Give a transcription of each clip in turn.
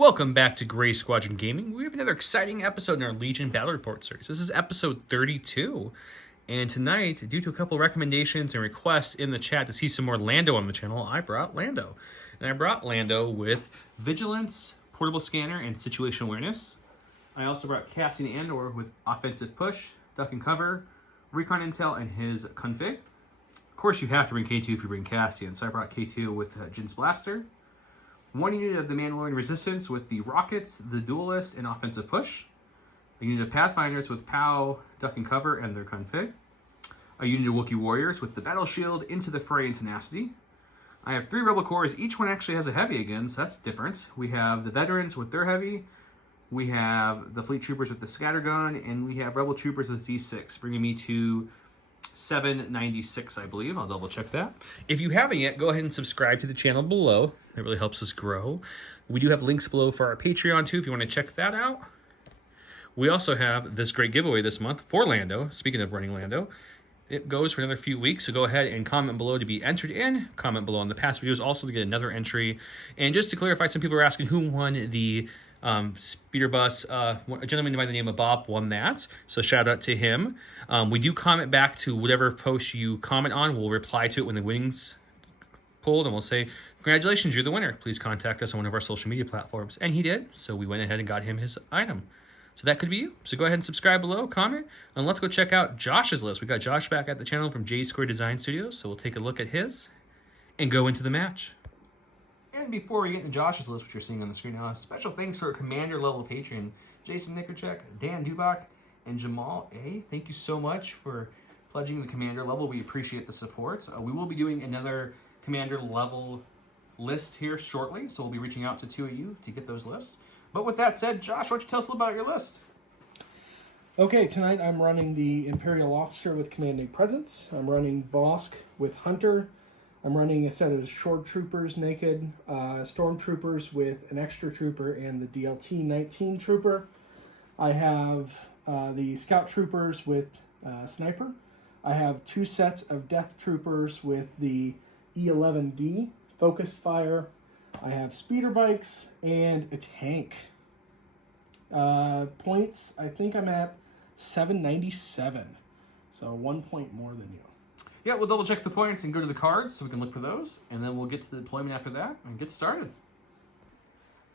Welcome back to Gray Squadron Gaming. We have another exciting episode in our Legion Battle Report series. This is episode 32. And tonight, due to a couple recommendations and requests in the chat to see some more Lando on the channel, I brought Lando. And I brought Lando with Vigilance, Portable Scanner, and Situation Awareness. I also brought Cassian Andor with Offensive Push, Duck and Cover, Recon Intel, and his config. Of course, you have to bring K2 if you bring Cassian, so I brought K2 with Jin's Blaster. One unit of the Mandalorian Resistance with the Rockets, the Duelist, and Offensive Push. A unit of Pathfinders with POW, Duck and Cover, and their config. A unit of Wookiee Warriors with the Battle Shield, Into the Fray, and Tenacity. I have 3 Rebel Corps. Each one actually has a heavy again, so that's different. We have the Veterans with their heavy. We have the Fleet Troopers with the Scattergun, and we have Rebel Troopers with Z6, bringing me to 796, I believe. I'll double check that. If you haven't yet, go ahead and subscribe to the channel below. It really helps us grow. We do have links below for our Patreon too if you want to check that out. We also have this great giveaway this month for Lando. Speaking of running Lando, it goes for another few weeks, so go ahead and comment below to be entered in. Comment below on the past videos also to get another entry. And just to clarify, some people are asking who won the speeder bus. A gentleman by the name of Bob won that, so shout out to him. We do comment back to whatever post you comment on. We'll reply to it when the winnings pulled, and we'll say, congratulations, you're the winner. Please contact us on one of our social media platforms. And he did, so we went ahead and got him his item. So that could be you. So go ahead and subscribe below, comment, and let's go check out Josh's list. We got Josh back at the channel from J Square Design Studios, so we'll take a look at his and go into the match. And before we get into Josh's list, which you're seeing on the screen now, special thanks to our commander level patron, Jason Nickerchek, Dan Dubach, and Jamal A. Thank you so much for pledging the commander level. We appreciate the support. We will be doing another commander level list here shortly, so we'll be reaching out to 2 of you to get those lists. But with that said, Josh, why don't you tell us a little about your list? Okay, tonight I'm running the Imperial Officer with Commanding Presence. I'm running Bossk with Hunter. I'm running a set of Shore Troopers naked, Stormtroopers with an extra trooper, and the DLT 19 Trooper. I have the Scout Troopers with Sniper. I have 2 sets of Death Troopers with the E11D Focused Fire. I have speeder bikes and a tank. Points, I think I'm at 797. So 1 point more than you. Yeah, we'll double check the points and go to the cards so we can look for those. And then we'll get to the deployment after that and get started.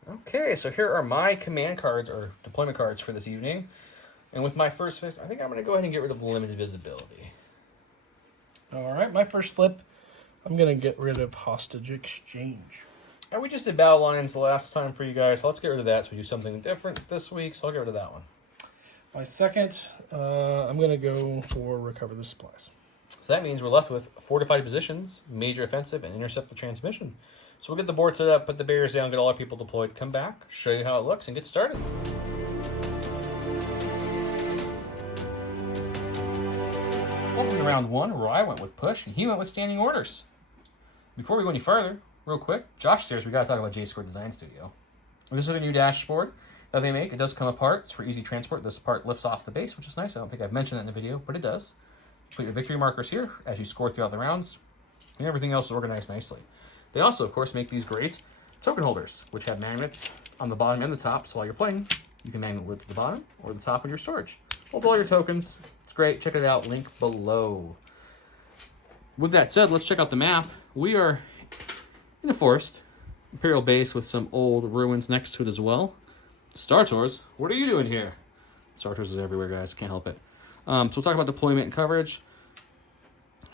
Okay, so here are my command cards or deployment cards for this evening. And with my first list, I think I'm going to go ahead and get rid of limited visibility. All right, my first slip, I'm going to get rid of Hostage Exchange. And we just did battle lines the last time for you guys, so let's get rid of that so we do something different this week, so I'll get rid of that one. My second, I'm going to go for Recover the Supplies. So that means we're left with fortified positions, major offensive, and intercept the transmission. So we'll get the board set up, put the barriers down, get all our people deployed, come back, show you how it looks, and get started. Welcome to round 1, where I went with push, and he went with standing orders. Before we go any further, real quick, Josh says we got to talk about J Square Design Studio. This is a new dashboard that they make. It does come apart. It's for easy transport. This part lifts off the base, which is nice. I don't think I've mentioned that in the video, but it does. Put your victory markers here as you score throughout the rounds, and everything else is organized nicely. They also, of course, make these great token holders, which have magnets on the bottom and the top, so while you're playing, you can magnet it to the bottom or the top of your storage. Hold all your tokens. It's great. Check it out. Link below. With that said, let's check out the map. We are in a forest, Imperial base with some old ruins next to it as well. Star Tours, what are you doing here? Star Tours is everywhere, guys. Can't help it. So we'll talk about deployment and coverage.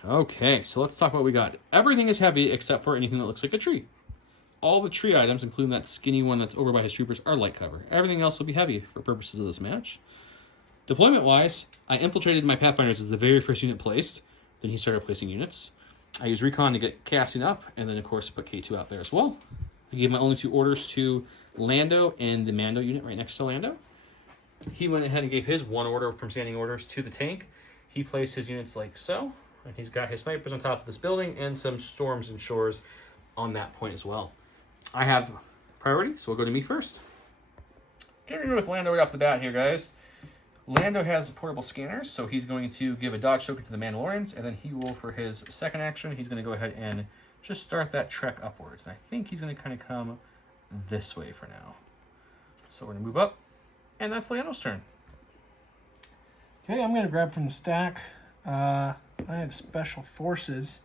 Okay, so let's talk about what we got. Everything is heavy except for anything that looks like a tree. All the tree items, including that skinny one that's over by his troopers, are light cover. Everything else will be heavy for purposes of this match. Deployment-wise, I infiltrated my Pathfinders as the very first unit placed. Then he started placing units. I used Recon to get Cassian up, and then, of course, put K2 out there as well. I gave my only 2 orders to Lando and the Mando unit right next to Lando. He went ahead and gave his 1 order from standing orders to the tank. He placed his units like so, and he's got his snipers on top of this building and some storms and shores on that point as well. I have priority, so we'll go to me first. Getting with Lando right off the bat here, guys. Lando has portable scanners, so he's going to give a dodge token to the Mandalorians, and then he will, for his second action, he's going to go ahead and just start that trek upwards. And I think he's going to kind of come this way for now. So we're going to move up, and that's Lando's turn. Okay, I'm going to grab from the stack. I have special forces.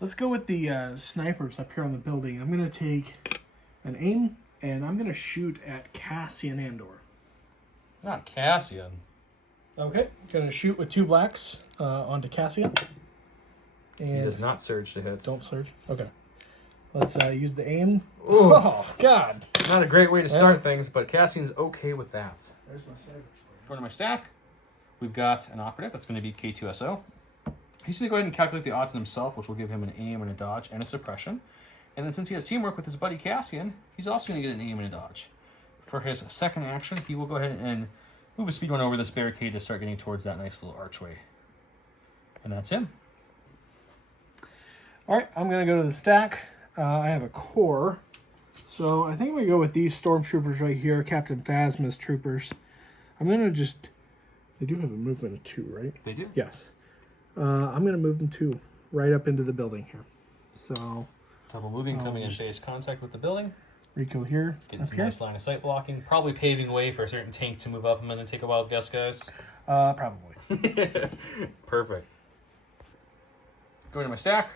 Let's go with the snipers up here on the building. I'm going to take an aim, and I'm going to shoot at Cassian Andor. Not Cassian. Okay, going to shoot with 2 blacks onto Cassian. And He does not surge to hits. don't surge. Okay. Let's use the aim. Ooh. Oh, God. Not a great way to start things, but Cassian's okay with that. There's my sabers. Going to my stack, we've got an operative. That's going to be K2SO. He's going to go ahead and calculate the odds on himself, which will give him an aim and a dodge and a suppression. And then since he has teamwork with his buddy Cassian, he's also going to get an aim and a dodge. For his second action, he will go ahead and move a speed one over this barricade to start getting towards that nice little archway. And that's him. All right, I'm going to go to the stack. I have a core. So I think I'm going to go with these stormtroopers right here, Captain Phasma's troopers. I'm going to just... They do have a movement of 2, right? They do. Yes. I'm going to move them 2 right up into the building here. So... Double moving, coming in phase contact with the building. Rico here. Getting some nice line of sight blocking. Probably paving way for a certain tank to move up. I'm going to take a wild guess, guys. Probably. Perfect. Going to my stack.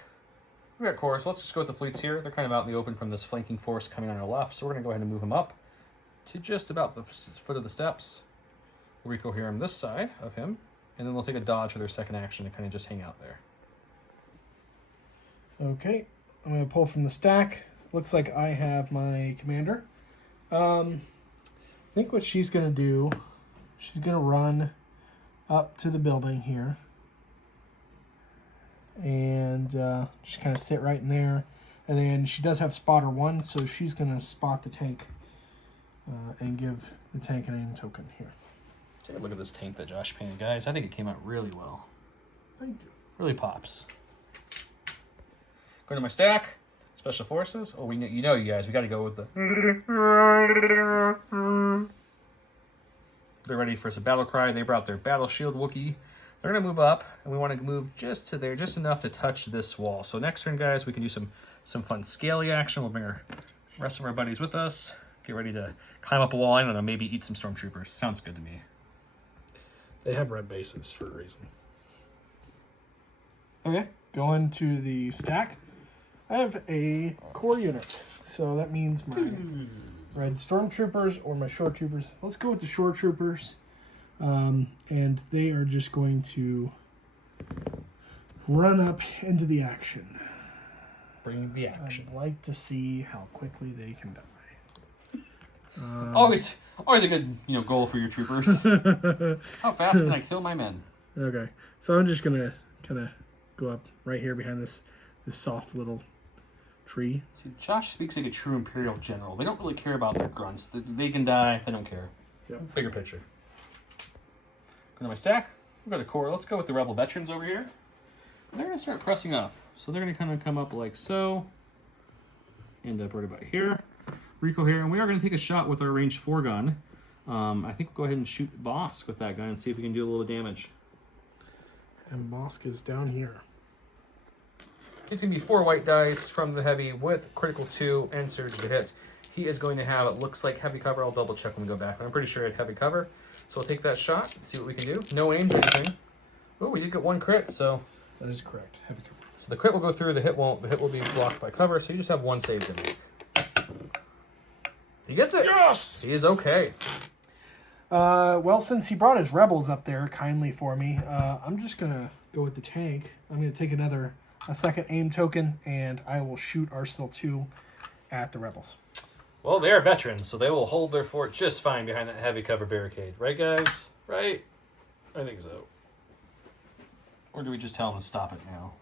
We got cores. Let's just go with the fleets here. They're kind of out in the open from this flanking force coming on our left. So we're going to go ahead and move them up to just about the foot of the steps. Rico here on this side of him. And then they'll take a dodge for their second action to kind of just hang out there. Okay. I'm going to pull from the stack. Looks like I have my commander. I think what she's going to do, she's going to run up to the building here. And just kind of sit right in there. And then she does have spotter 1, so she's going to spot the tank and give the tank an aim token here. Take a look at this tank that Josh painted, guys. I think it came out really well. Thank you. Really pops. Going to my stack. Special forces. Oh, you guys. We got to go with the... They're ready for some battle cry. They brought their battle shield Wookiee. They're going to move up, and we want to move just to there, just enough to touch this wall. So next turn, guys, we can do some fun scaly action. We'll bring our rest of our buddies with us. Get ready to climb up a wall. I don't know, maybe eat some stormtroopers. Sounds good to me. They have red bases for a reason. Okay, going to the stack. I have a core unit, so that means my red stormtroopers or my shore troopers. Let's go with the shore troopers. And they are just going to run up into the action. Bring the action. I'd like to see how quickly they can die. Always a good goal for your troopers. How fast can I kill my men? Okay, so I'm just gonna kind of go up right here behind this soft little tree. See, Josh speaks like a true Imperial general. They don't really care about their grunts. They can die. They don't care. Yep. Bigger picture. Go to my stack. We've got a core. Let's go with the Rebel veterans over here. They're going to start pressing up. So they're going to kind of come up like so. End up right about here. Rico here. And we are going to take a shot with our range 4 gun. I think we'll go ahead and shoot Bossk with that gun and see if we can do a little damage. And Bossk is down here. It's going to be 4 white dice from the heavy with critical 2 and surge to hit. He is going to have, it looks like, heavy cover. I'll double check when we go back. But I'm pretty sure it had heavy cover. So we'll take that shot, see what we can do. No aims or anything. Oh, we did get 1 crit, so... That is correct. Heavy cover. So the crit will go through, the hit won't. The hit will be blocked by cover, so you just have 1 save to make. He gets it! Yes! He is okay. Well, since he brought his rebels up there kindly for me, I'm just going to go with the tank. I'm going to take a second aim token, and I will shoot Arsenal 2 at the rebels. Well, they are veterans, so they will hold their fort just fine behind that heavy cover barricade. Right, guys? Right? I think so. Or do we just tell them to stop it now?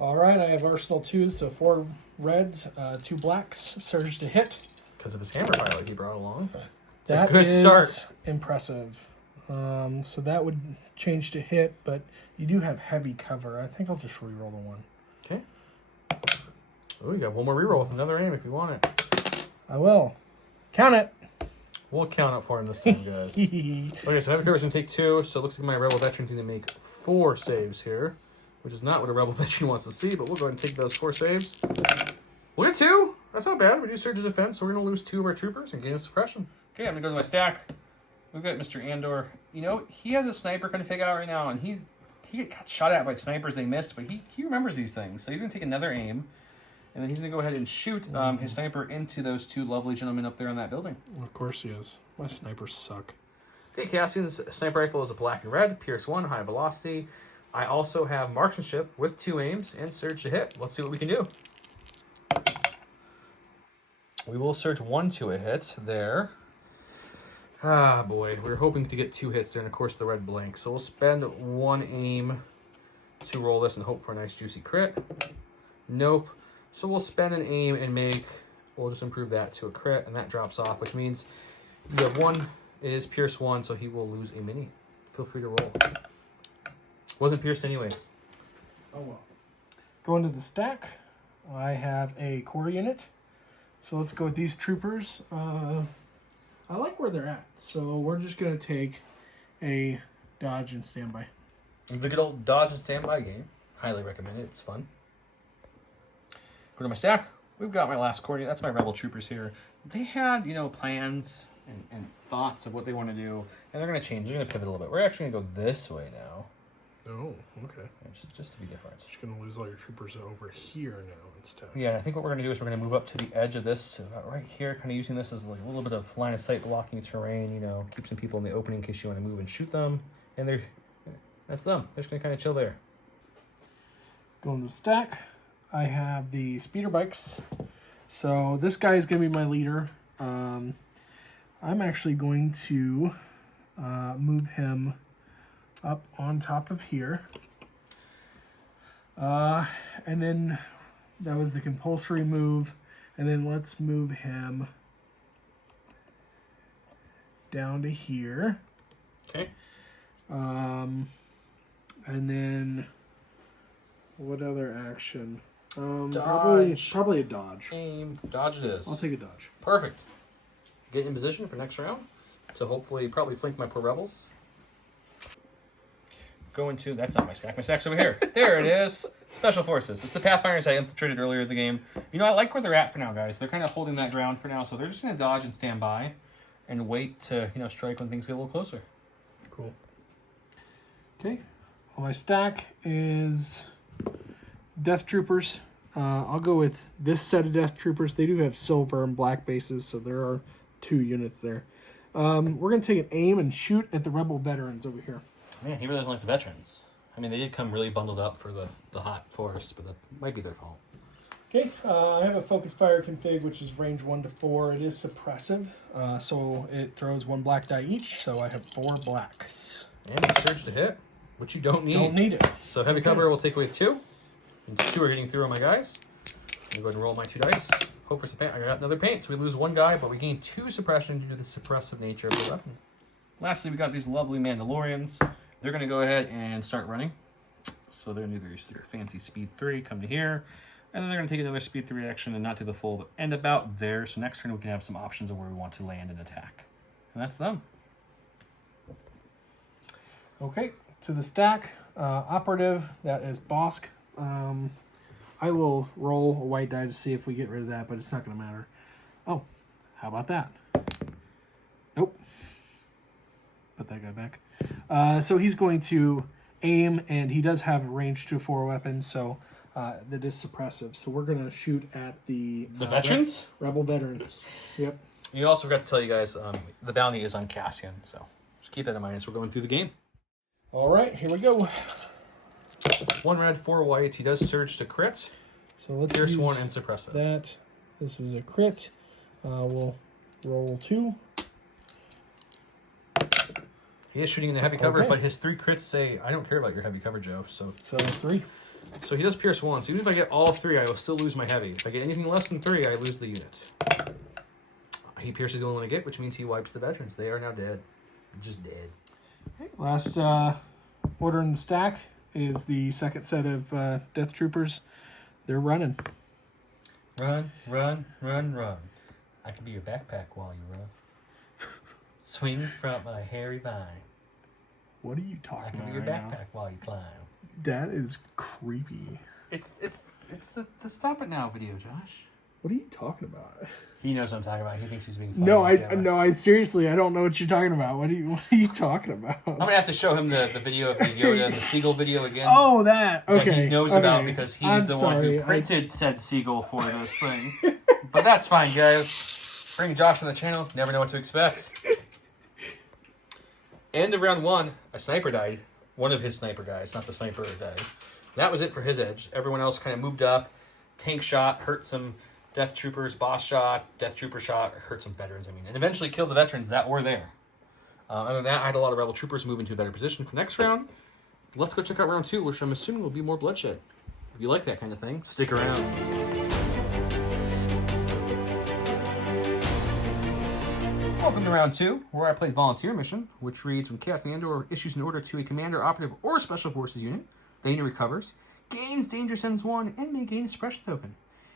All right, I have Arsenal 2s, so 4 reds, 2 blacks, surge to hit. Because of his hammer pilot he brought along. It's That a good is start. Impressive. So that would change to hit, but you do have heavy cover. I think I'll just reroll the 1. Okay. Oh, you got 1 more reroll with another aim if you want it. I will. Count it. We'll count it for him this time, guys. Okay, so heavy cover's going to take 2, so it looks like my Rebel veteran's going to make 4 saves here, which is not what a Rebel veteran wants to see, but we'll go ahead and take those 4 saves. We'll get 2. That's not bad. We do surge of defense, so we're going to lose 2 of our troopers and gain a suppression. Okay, I'm gonna go to my stack. We've got Mr. Andor. You know, he has a sniper kind of fig out right now, and he got shot at by snipers they missed, but he remembers these things. So he's gonna take another aim, and then he's gonna go ahead and shoot his sniper into those two lovely gentlemen up there on that building. Of course he is. My snipers suck. Okay, Cassian's sniper rifle is a black and red, Pierce 1, high velocity. I also have marksmanship with 2 aims and surge to hit. Let's see what we can do. We will surge 1 to a hit there. Ah, boy. We're hoping to get 2 hits there, and of course the red blank. So we'll spend 1 aim to roll this and hope for a nice juicy crit. Nope. So we'll spend an aim and we'll just improve that to a crit, and that drops off, which means you have 1. It is Pierce 1, so he will lose a mini. Feel free to roll. Wasn't pierced anyways. Oh well. Going to the stack, I have a core unit. So let's go with these troopers. I like where they're at, so we're just going to take a dodge and standby. The good old dodge and standby game. Highly recommend it. It's fun. Go to my stack. We've got my last core unit. That's my rebel troopers here. They had, plans and thoughts of what they want to do, and they're going to change. They're going to pivot a little bit. We're actually going to go this way now. Oh, okay. Just to be different. Just going to lose all your troopers over here now instead. Yeah, I think what we're going to do is we're going to move up to the edge of this, so about right here, kind of using this as like a little bit of line of sight blocking terrain, keep some people in the opening in case you want to move and shoot them. And that's them. They're just going to kind of chill there. Going to the stack, I have the speeder bikes. So this guy is going to be my leader. I'm actually going to move him up on top of here. And then that was the compulsory move. And then let's move him down to here. Okay. And then what other action? Probably a dodge. Aim. Dodge it is. I'll take a dodge. Perfect. Get in position for next round. So hopefully probably flank my poor rebels. Going to, that's not my stack. My stack's over here. There it is. Special Forces. It's the Pathfinders I infiltrated earlier in the game. I like where they're at for now, guys. They're kind of holding that ground for now, so they're just going to dodge and stand by and wait to, strike when things get a little closer. Cool. Okay. Well, my stack is Death Troopers. I'll go with this set of Death Troopers. They do have silver and black bases, so there are 2 units there. We're going to take an aim and shoot at the Rebel veterans over here. Man, he really doesn't like the veterans. I mean, they did come really bundled up for the hot forest, but that might be their fault. Okay, I have a focus fire config, which is range 1 to 4. It is suppressive, so it throws 1 black die each, so I have 4 blacks. And a surge to hit, which you don't need. Don't need it. So heavy cover will take away 2. And 2 are hitting through on my guys. I'm going to go ahead and roll my 2 dice. Hope for some paint. I got another paint, so we lose 1 guy, but we gain 2 suppression due to the suppressive nature of the weapon. Lastly, we got these lovely Mandalorians. They're going to go ahead and start running. So they're going to do their fancy speed 3, come to here. And then they're going to take another speed 3 action and not do the full, but end about there. So next turn we can have some options of where we want to land and attack. And that's them. Okay, to the stack, operative, that is Bossk. I will roll a white die to see if we get rid of that, but it's not going to matter. Oh, how about that? Nope. Put that guy back. So he's going to aim, and he does have a range 2-4 weapon, so that is suppressive. So we're going to shoot at the veterans? Rebel veterans. Yep. You also forgot to tell you guys, the bounty is on Cassian, so just keep that in mind as we're going through the game. All right, here we go. 1 red, 4 white. He does surge to crit. So let's Pierce use 1 and suppressive. that. This is a crit. We'll roll 2. He is shooting in the heavy cover, Okay. but his 3 crits say, I don't care about your heavy cover, Joe. So 3. So he does pierce 1. So even if I get all 3, I will still lose my heavy. If I get anything less than 3, I lose the unit. He pierces the only one I get, which means he wipes the veterans. They are now dead. Just dead. Okay. Last order in the stack is the second set of Death Troopers. They're running. Run, run, run, run. I can be your backpack while you run. Swing from a hairy vine. What are you talking I can about be your right backpack while you climb. That is creepy. It's the Stop It Now video, Josh. What are you talking about? He knows what I'm talking about. He thinks he's being funny. No, I seriously, I don't know what you're talking about. What are you talking about? I'm gonna have to show him the video of the Yoda and the seagull video again. Oh, that. Okay. That he knows about because he's I'm the one sorry. who printed said seagull for this thing. But that's fine, guys. Bring Josh on the channel. Never know what to expect. End of round 1, a sniper died. One of his sniper guys, not the sniper died. That was it for his edge. Everyone else kind of moved up. Tank shot, hurt some death troopers. Boss shot, death trooper shot, hurt some veterans, and eventually killed the veterans that were there. Other than that, I had a lot of rebel troopers move into a better position for next round. Let's go check out round 2, which I'm assuming will be more bloodshed. If you like that kind of thing, stick around. Welcome to round 2, where I played Volunteer Mission, which reads: when Chaos Mandor issues an order to a commander, operative, or special forces unit, the unit recovers, gains Danger Sense 1, and may gain a suppression token.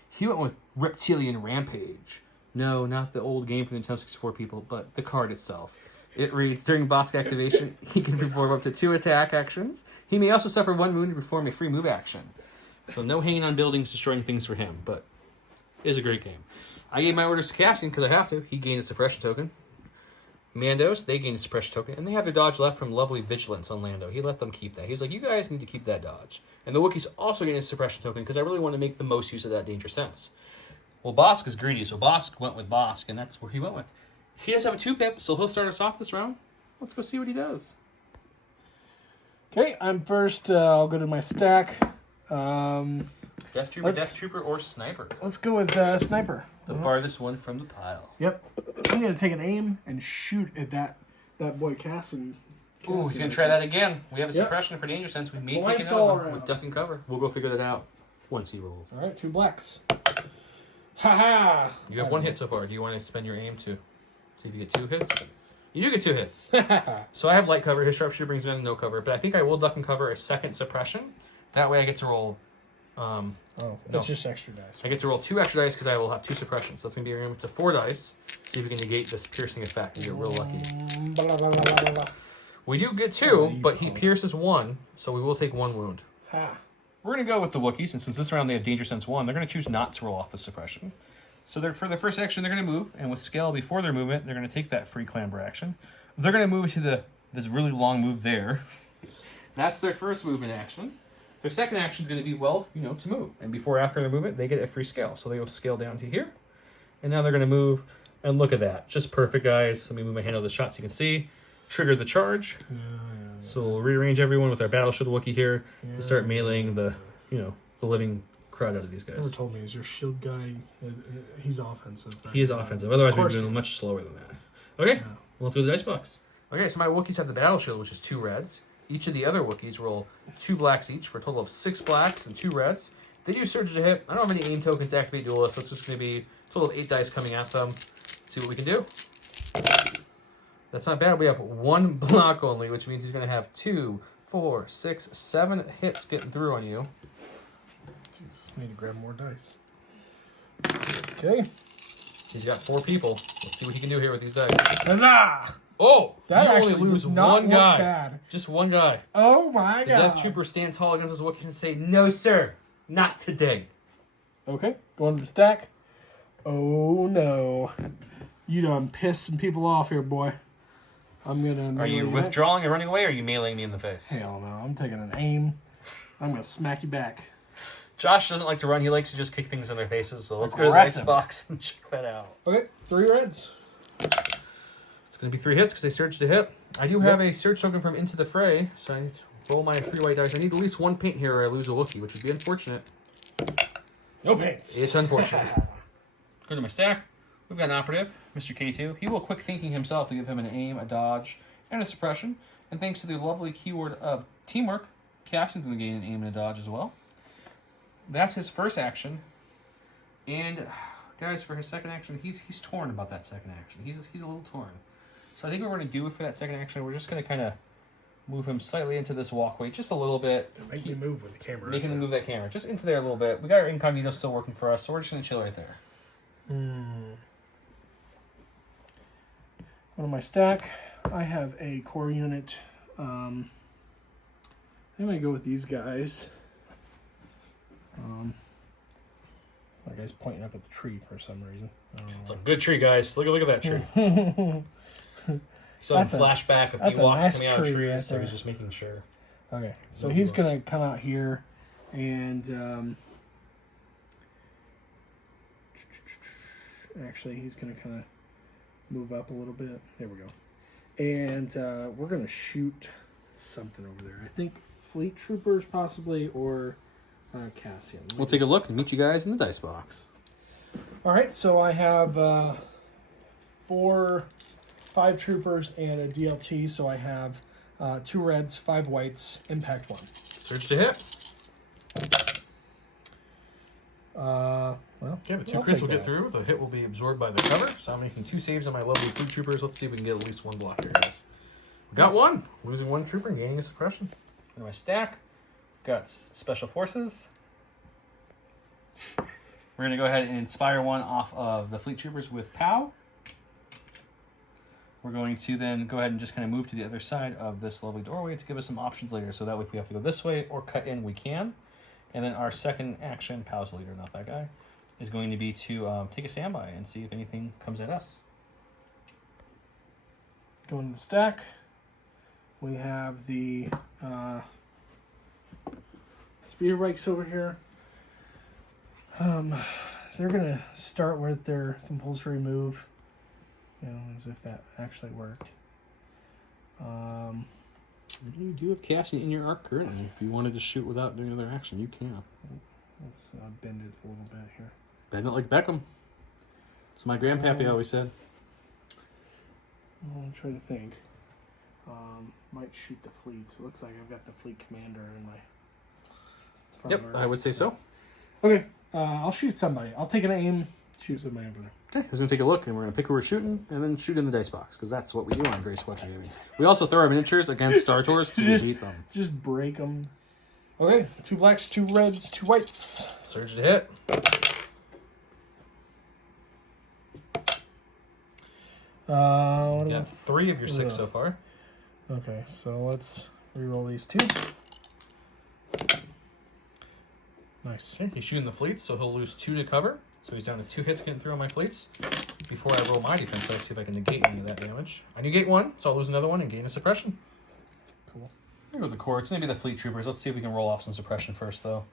He went with Reptilian Rampage. No, not the old game from the Nintendo 64 people, but the card itself. It reads: during Bossk activation, he can perform up to 2 attack actions. He may also suffer 1 wound to perform a free move action. So no hanging on buildings, destroying things for him, but it is a great game. I gave my orders to Cassian because I have to. He gained a suppression token. Mandos, they gained a suppression token, and they have their dodge left from lovely Vigilance on Lando. He let them keep that. He's like, you guys need to keep that dodge. And the Wookiees also gained a suppression token because I really want to make the most use of that Danger Sense. Well, Bossk is greedy, so Bossk went with Bossk, and that's where he went with. He does have a 2-pip, so he'll start us off this round. Let's go see what he does. Okay, I'm first. I'll go to my stack. Death Trooper, or Sniper. Let's go with Sniper. The farthest one from the pile. Yep. I'm going to take an aim and shoot at that boy Cassian. Ooh, he's going to try that again. We have a suppression for Danger Sense. We may take another one with Duck and Cover. We'll go figure that out once he rolls. All right, 2 blacks. Ha-ha! You have 1 hit so far. Do you want to spend your aim to see if you get 2 hits? You do get 2 hits. So I have light cover. His sharpshooter brings me in no cover. But I think I will Duck and Cover a second suppression. That way I get to roll... that's just extra dice. I get to roll 2 extra dice because I will have 2 suppressions. So that's going to be aim to 4 dice. See if we can negate this piercing effect and get real lucky. We do get 2, but he pierces 1, so we will take 1 wound. Ha. We're going to go with the Wookiees, and since this round they have Danger Sense 1, they're going to choose not to roll off the suppression. So for their first action, they're going to move, and with scale before their movement, they're going to take that free clamber action. They're going to move to this really long move there. That's their first movement action. Their second action is going to be, to move. And before or after their movement, they get a free scale. So they will scale down to here. And now they're going to move, and look at that. Just perfect, guys. Let me move my hand over the shot so you can see. Trigger the charge. So we'll rearrange everyone with our Battle Shield Wookiee here to start meleeing the living crud out of these guys. Never told me, is your shield guy, he's offensive. Right? He is offensive. Otherwise, we've been much slower than that. Okay, we'll throw the dice box. Okay, so my Wookiees have the Battle Shield, which is 2 reds. Each of the other Wookiees roll 2 blacks each for a total of 6 blacks and 2 reds. They do Surge to hit. I don't have any aim tokens to activate Duelist, so it's just going to be a total of 8 dice coming at them. See what we can do. That's not bad. We have 1 block only, which means he's going to have 2, 4, 6, 7 hits getting through on you. Jeez, need to grab more dice. Okay. He's got 4 people. Let's see what he can do here with these dice. Huzzah! Oh! That you actually only lose does not 1 look guy. bad. Just 1 guy. Oh my The god. Death Trooper stand tall against his Wookiees and say, "No, sir. Not today." Okay, going to the stack. Oh no. You done pissed some people off here, boy. I'm gonna... Are you withdrawing and running away, or are you mailing me in the face? Hell no, I'm taking an aim. I'm gonna smack you back. Josh doesn't like to run. He likes to just kick things in their faces. So let's go to the dice box and check that out. Okay, 3 reds. It's going to be 3 hits because they surge to hit. I do have a surge token from Into the Fray, so I need to roll my 3 white dice. I need at least 1 paint here or I lose a Wookiee, which would be unfortunate. No paints. It's unfortunate. Go to my stack. We've got an operative, Mr. K2. He will quick thinking himself to give him an aim, a dodge, and a suppression. And thanks to the lovely keyword of teamwork, Cassian's going to gain an aim and a dodge as well. That's his first action. And guys, for his second action, he's torn about that second action. He's a little torn. So I think what we're going to do for that second action, we're just going to kind of move him slightly into this walkway, just a little bit. Make me move with the camera. Making him move that camera, just into there a little bit. We got our incognito still working for us, so we're just going to chill right there. Go to my stack. I have a core unit. I'm going to go with these guys. I That guy's pointing up at the tree for some reason. It's a good tree, guys. Look at that tree. Some flashback of Ewoks nice coming out of tree trees, right so there. he's just making sure. Okay, so he's going to come out here and actually he's going to kind of move up a little bit. There we go. And we're going to shoot something over there. I think fleet troopers possibly, or Cassian. We'll take a look and meet you guys in the dice box. All right, so I have 5 troopers and a DLT, so I have 2 reds, 5 whites, impact 1. Surge to hit. Well, yeah, the 2 crits will get through. The hit will be absorbed by the cover. So I'm making 2 saves on my lovely fleet troopers. Let's see if we can get at least 1 block here, guys. We got 1. Losing 1 trooper and gaining a suppression. In my stack, got special forces. We're going to go ahead and inspire 1 off of the fleet troopers with POW. We're going to then go ahead and just kind of move to the other side of this lovely doorway to give us some options later. So that way if we have to go this way or cut in, we can. And then our second action, POW's leader, not that guy, is going to be to take a standby and see if anything comes at us. Going to the stack. We have the speeder bikes over here. They're going to start with their compulsory move. You know, as if that actually worked. You do have Cassian in your arc currently. If you wanted to shoot without doing another action, you can. Let's bend it a little bit here. Bend it like Beckham. That's my grandpappy always said. I'm trying to think. Might shoot the fleets. It looks like I've got the fleet commander in my... Yep, I would say so. Okay, I'll shoot somebody. I'll take an aim, shoot somebody over there. Okay, I was going to take a look, and we're going to pick who we're shooting, and then shoot in the dice box, because that's what we do on Grey Squadron Gaming. We also throw our miniatures against Star Tours to beat them. Just break them. Okay, 2 blacks, 2 reds, 2 whites. Surge to hit. Got 3 of your 6 so far. Okay, so let's reroll these 2. Nice. Okay, he's shooting the fleets, so he'll lose 2 to cover. So he's down to 2 hits getting through on my fleets. Before I roll my defense, let's see if I can negate any of that damage. I negate 1, so I'll lose another 1 and gain a suppression. Cool. Here go the core. It's going to be the fleet troopers. Let's see if we can roll off some suppression first, though.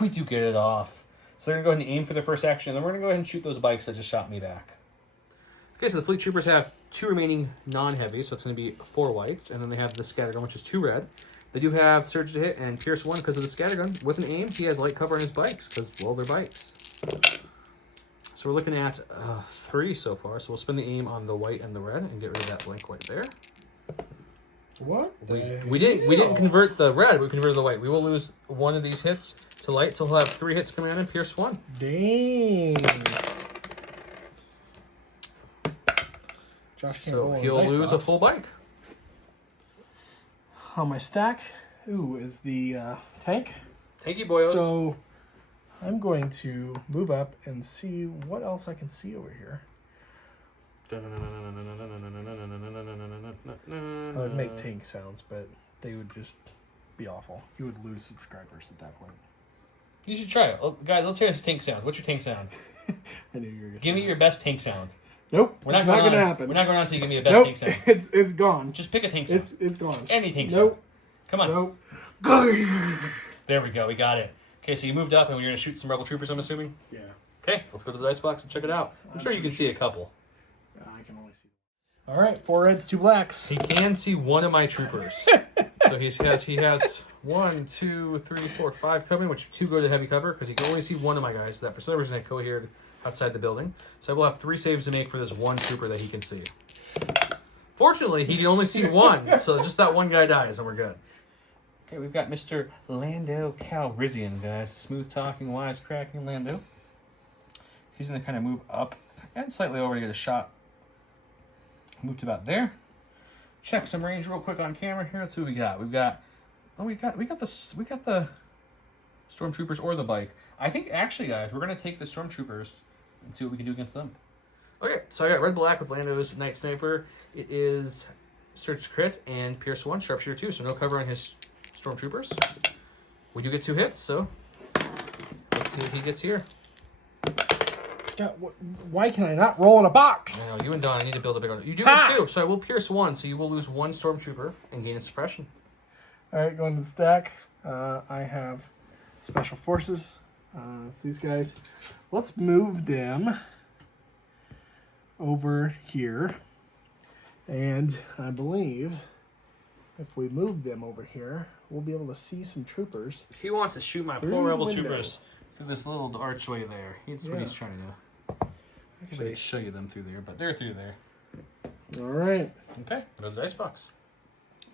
We do get it off. So they're going to go ahead and aim for their first action, and then we're going to go ahead and shoot those bikes that just shot me back. Okay, so the fleet troopers have 2 remaining non-heavy, so it's going to be 4 whites, and then they have the scattergun, which is 2 red. They do have surge to hit and pierce 1 because of the scattergun. With an aim, he has light cover on his bikes because, well, they're bikes. So we're looking at 3 so far. So we'll spend the aim on the white and the red and get rid of that blank white there. What? We didn't convert the red. We converted the white. We will lose 1 of these hits to light, so he'll have 3 hits coming on and pierce 1. Dang. Josh can't So he'll lose a full bike. On my stack, is the tank. Tanky boyos. So I'm going to move up and see what else I can see over here. I would make tank sounds, but they would just be awful. You would lose subscribers at that point. You should try it. Guys, let's hear this tank sound. What's your tank sound? I knew you were going to Give me your best tank sound. Nope. We're not going to on, happen. We're not going on until you give me a best tank sound. It's gone. Just pick a tank sound. It's gone. Any tank sound. Nope. Come on. Nope. There we go. We got it. Okay, so you moved up and you're going to shoot some rebel troopers, I'm assuming? Yeah. Okay, let's go to the dice box and check it out. I'm sure you can see a couple. I can only see. All right, 4 reds, 2 blacks. He can see 1 of my troopers. So he has 1, 2, 3, 4, 5 coming, which 2 go to heavy cover because he can only see 1 of my guys. That for some reason I cohered outside the building. So I will have 3 saves to make for this 1 trooper that he can see. Fortunately, he can only see 1, so just that 1 guy dies and we're good. Okay, we've got Mr. Lando Calrissian, guys. Smooth-talking, wise-cracking Lando. He's going to kind of move up and slightly over to get a shot. Moved about there. Check some range real quick on camera here. Let's see what we got. We got the stormtroopers or the bike. I think actually, guys, we're going to take the stormtroopers and see what we can do against them. Okay, so I got red black with Lando's Night Sniper. It is Search Crit and Pierce 1, Sharpshooter 2, so no cover on his stormtroopers. We do get 2 hits, so let's see what he gets here. God, why can I not roll in a box? I know, you and Don need to build a bigger one. You do get 2, so I will pierce 1, so you will lose 1 stormtrooper and gain a suppression. All right, going to the stack. I have special forces. It's these guys. Let's move them over here. And I believe if we move them over here, we'll be able to see some troopers. He wants to shoot my Through poor the rebel window. troopers through this little archway there. That's what he's trying to do. I'm going to show you them through there, but they're through there. All right. Okay, go to the dice box.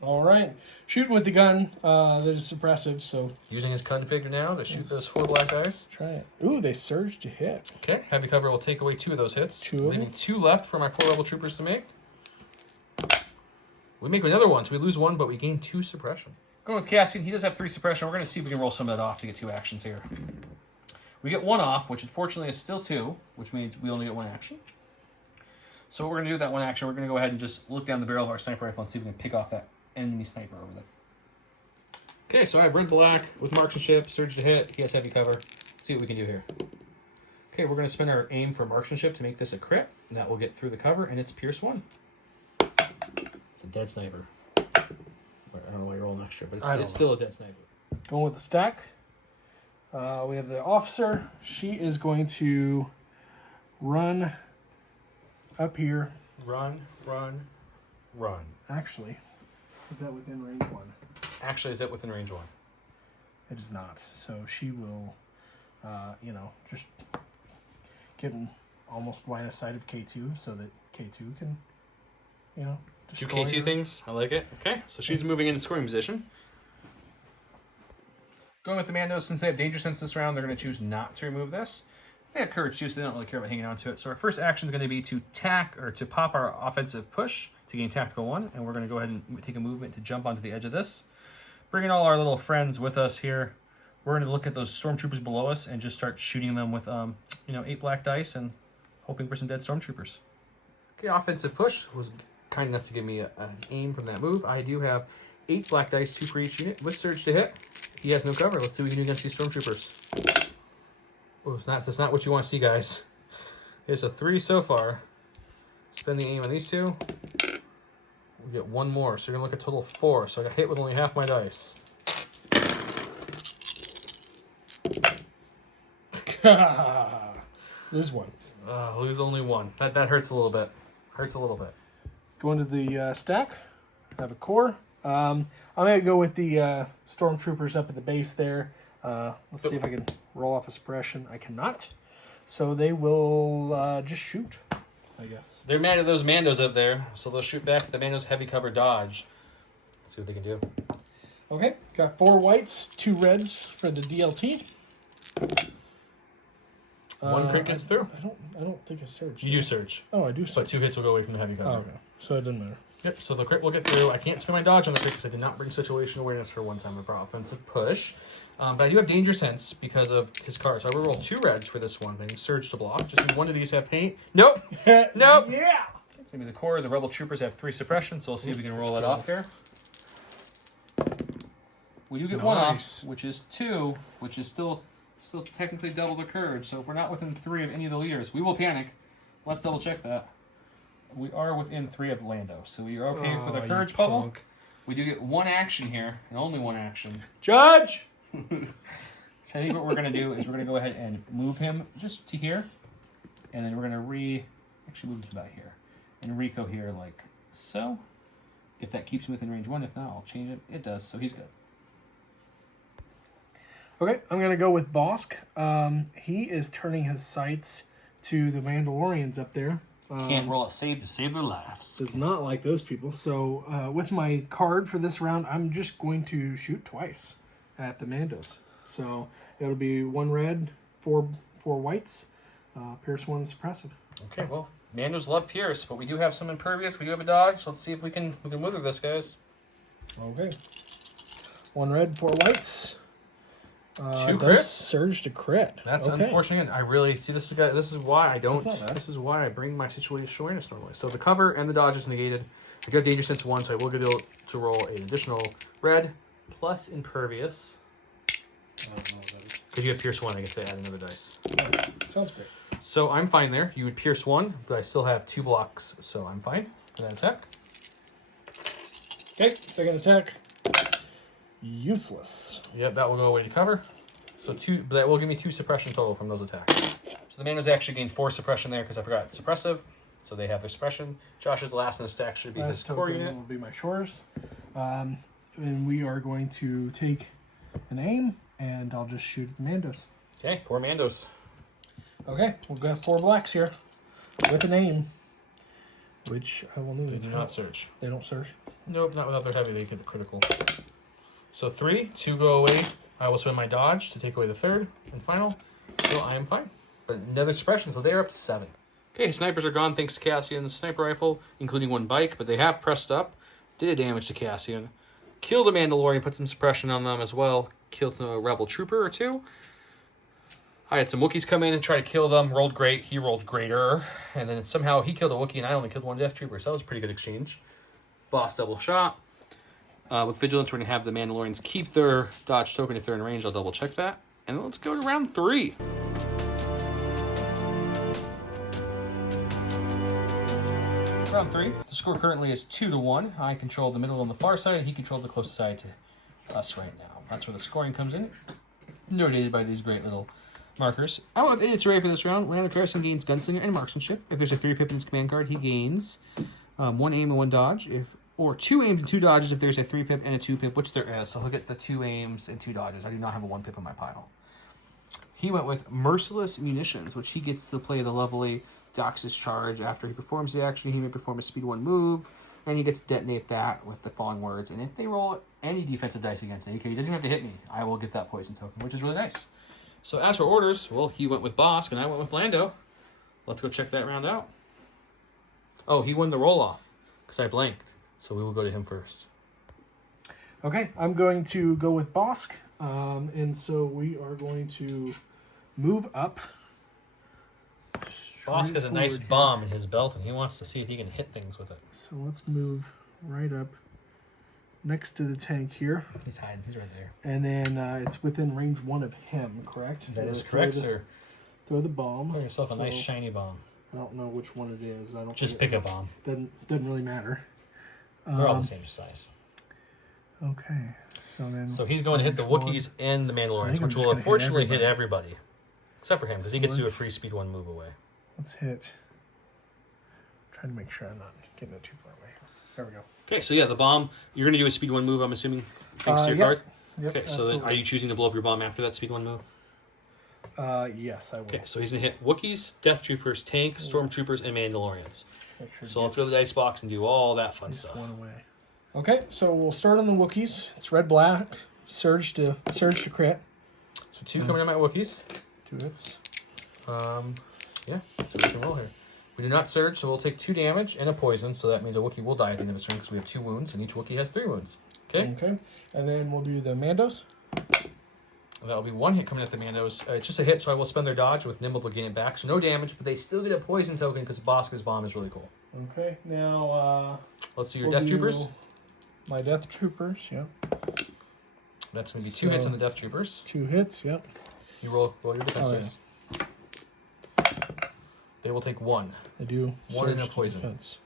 All right. Shooting with the gun that is suppressive, so Using his configure now to shoot those 4 black dice. try it. Ooh, they surge to hit. Okay, heavy cover will take away 2 of those hits. 2 of leaving them? 2 left for my poor rebel troopers to make. We make another one, so we lose 1, but we gain 2 suppression. Going with Cassian, he does have 3 suppression. We're going to see if we can roll some of that off to get 2 actions here. We get 1 off, which unfortunately is still 2, which means we only get 1 action. So what we're going to do with that 1 action, we're going to go ahead and just look down the barrel of our sniper rifle and see if we can pick off that enemy sniper over there. Okay, so I have red black with marksmanship, surge to hit. He has heavy cover. Let's see what we can do here. Okay, we're going to spend our aim for marksmanship to make this a crit. And that will get through the cover, and it's pierce 1. It's a dead sniper. I don't know why you're rolling extra, but it's still a dead sniper. Going with the stack. We have the officer. She is going to run up here. Run. Actually, is that within range 1? Actually, is that within range 1? It is not. So she will, just get in almost line of sight of K2 so that K2 can, 2 destroy K2 her. things. I like it. Okay, so she's moving into scoring position. Going with the Mandos, since they have danger sense this round, they're going to choose not to remove this. They have courage too, so they don't really care about hanging on to it. So our first action is going to be to to pop our offensive push to gain tactical 1, and we're going to go ahead and take a movement to jump onto the edge of this. Bringing all our little friends with us here. We're going to look at those stormtroopers below us and just start shooting them with 8 black dice and hoping for some dead stormtroopers. Okay, offensive push was kind enough to give me an aim from that move. I do have 8 black dice, 2 for each unit, with surge to hit. He has no cover. Let's see what we can do against these stormtroopers. Oh, that's not what you want to see, guys. It's a 3 so far. Spend the aim on these 2. We get 1 more, so you're going to look at a total of 4. So I got hit with only half my dice. Lose 1. Lose only 1. That hurts a little bit. Going to the stack. I have a core. I'm going to go with the stormtroopers up at the base there. Let's see if I can roll off a suppression. I cannot. So they will just shoot, I guess. They're mad at those Mandos up there, so they'll shoot back at the Mandos' heavy cover dodge. Let's see what they can do. Okay, got 4 whites, 2 reds for the DLT. 1 crit gets through. I don't think I surged. You do surge, Oh, I do surge. but 2 hits will go away from the heavy cover. Oh, okay. So it doesn't matter. Yep, so the crit will get through. I can't spend my dodge on the crit because I did not bring situation awareness for 1 time. I brought offensive push. But I do have danger sense because of his card. So I will roll 2 reds for this one thing. Surge to block. Just need 1 of these have paint. Nope. Nope. Yeah. It's going to be the core. The rebel troopers have 3 suppression, so we'll see if we can roll that off here. We do get 1 off, which is 2, which is still technically double the courage. So if we're not within 3 of any of the leaders, we will panic. Let's double check that. We are within 3 of Lando, so we are okay with our courage bubble. We do get 1 action here, and only 1 action. Judge! So I think what we're going to do is we're going to go ahead and move him just to here, and then we're going to actually move him to about here, and Rico here like so. If that keeps him within range 1, if not, I'll change it. It does, so he's good. Okay, I'm going to go with Bossk. He is turning his sights to the Mandalorians up there. Can't roll a save to save their lives. Does not like those people. So with my card for this round, I'm just going to shoot twice at the Mandos. So it'll be 1 red, 4 whites. Pierce 1 suppressive. Okay, well, Mandos love Pierce, but we do have some impervious. We do have a dodge. Let's see if we can wither this, guys. Okay. 1 red, 4 whites. 2 does crits? Surge to crit. That's okay. unfortunate. I really see this is why I don't. That's not bad. This is why I bring my situation awareness normally. So the cover and the dodge is negated. I got danger sense 1, so I will get to roll an additional red plus impervious. I don't know what that is. So if you have Pierce 1, I guess they add another dice. Sounds great. So I'm fine there. You would Pierce 1, but I still have 2 blocks, so I'm fine for that attack. Okay, second attack. Useless. Yep, that will go away to cover. So but that will give me 2 suppression total from those attacks. So the Mandos actually gained 4 suppression there because I forgot it's suppressive. So they have their suppression. Josh's last in the stack should be his core unit. Will be my shores. And we are going to take an aim, and I'll just shoot Mandos. Okay, 4 Mandos. Okay, we've got 4 blacks here with an aim, which I will need. They do not search. They don't search. Nope, not without their heavy. They get the critical. So 3, 2 go away. I will spend my dodge to take away the 3rd and final. So I am fine. But another suppression, so they're up to 7. Okay, snipers are gone thanks to Cassian's sniper rifle, including 1 bike, but they have pressed up. Did damage to Cassian. Killed a Mandalorian, put some suppression on them as well. Killed a rebel trooper or 2. I had some Wookiees come in and try to kill them. Rolled great. He rolled greater. And then somehow he killed a Wookiee and I only killed 1 Death Trooper. So that was a pretty good exchange. Boss double shot. With Vigilance, we're going to have the Mandalorians keep their dodge token if they're in range. I'll double check that. And then let's go to round 3. Round 3. The score currently is 2-1. I control the middle on the far side. He controlled the closest side to us right now. That's where the scoring comes in. Notated by these great little markers. Oh, it's ready for this round. Lando Cassian gains Gunslinger and Marksmanship. If there's a 3-pip in his command card, he gains 1 aim and 1 dodge. Or 2 aims and 2 dodges if there's a 3-pip and a 2-pip, which there is. So he'll get the 2 aims and 2 dodges. I do not have a 1-pip in my pile. He went with Merciless Munitions, which he gets to play the lovely Doxus charge. After he performs the action, he may perform a speed 1 move, and he gets to detonate that with the following words. And if they roll any defensive dice against AK, he doesn't even have to hit me. I will get that poison token, which is really nice. So as for orders, well, he went with Bossk, and I went with Lando. Let's go check that round out. Oh, he won the roll-off, because I blanked. So we will go to him first. Okay, I'm going to go with Bossk. And so we are going to move up. Bossk has a nice bomb in his belt, and he wants to see if he can hit things with it. So let's move right up next to the tank here. He's hiding. He's right there. And then it's within range 1 of him, correct? That is correct, sir. Throw the bomb. Throw yourself a nice shiny bomb. I don't know which one it is. I don't. Just pick a bomb. Doesn't really matter. They're all the same size. Okay. So he's going to hit the Wookiees and the Mandalorians, which will unfortunately hit everybody. Except for him, because he gets to do a free speed 1 move away. Let's hit. Trying to make sure I'm not getting it too far away. There we go. Okay, so yeah, the bomb, you're going to do a speed 1 move, I'm assuming, thanks to your card? Yep, okay, so then are you choosing to blow up your bomb after that speed 1 move? Yes, I will. Okay, so he's going to hit Wookiees, Death Troopers, Tank, Stormtroopers, and Mandalorians. So let's go to the dice box and do all that fun stuff. 1 away. Okay, so we'll start on the Wookiees. It's red black, surge to crit. So 2 coming in my Wookiees. 2 hits. Yeah, so we can roll here. We do not surge, so we'll take 2 damage and a poison. So that means a Wookiee will die at the end of his turn because we have 2 wounds, and each Wookiee has 3 wounds. Okay. Okay, and then we'll do the Mandos. And that'll be 1 hit coming at the Mandos. It's just a hit, so I will spend their dodge with Nimble to gain it back. So no damage, but they still get a poison token because Bosk's bomb is really cool. Okay, now let's do your Death Troopers. My Death Troopers, yep. That's going to be 2 hits on the Death Troopers. 2 hits, yep. You roll your defense dice. Yeah. They will take 1. They do. 1 in a poison. Defense.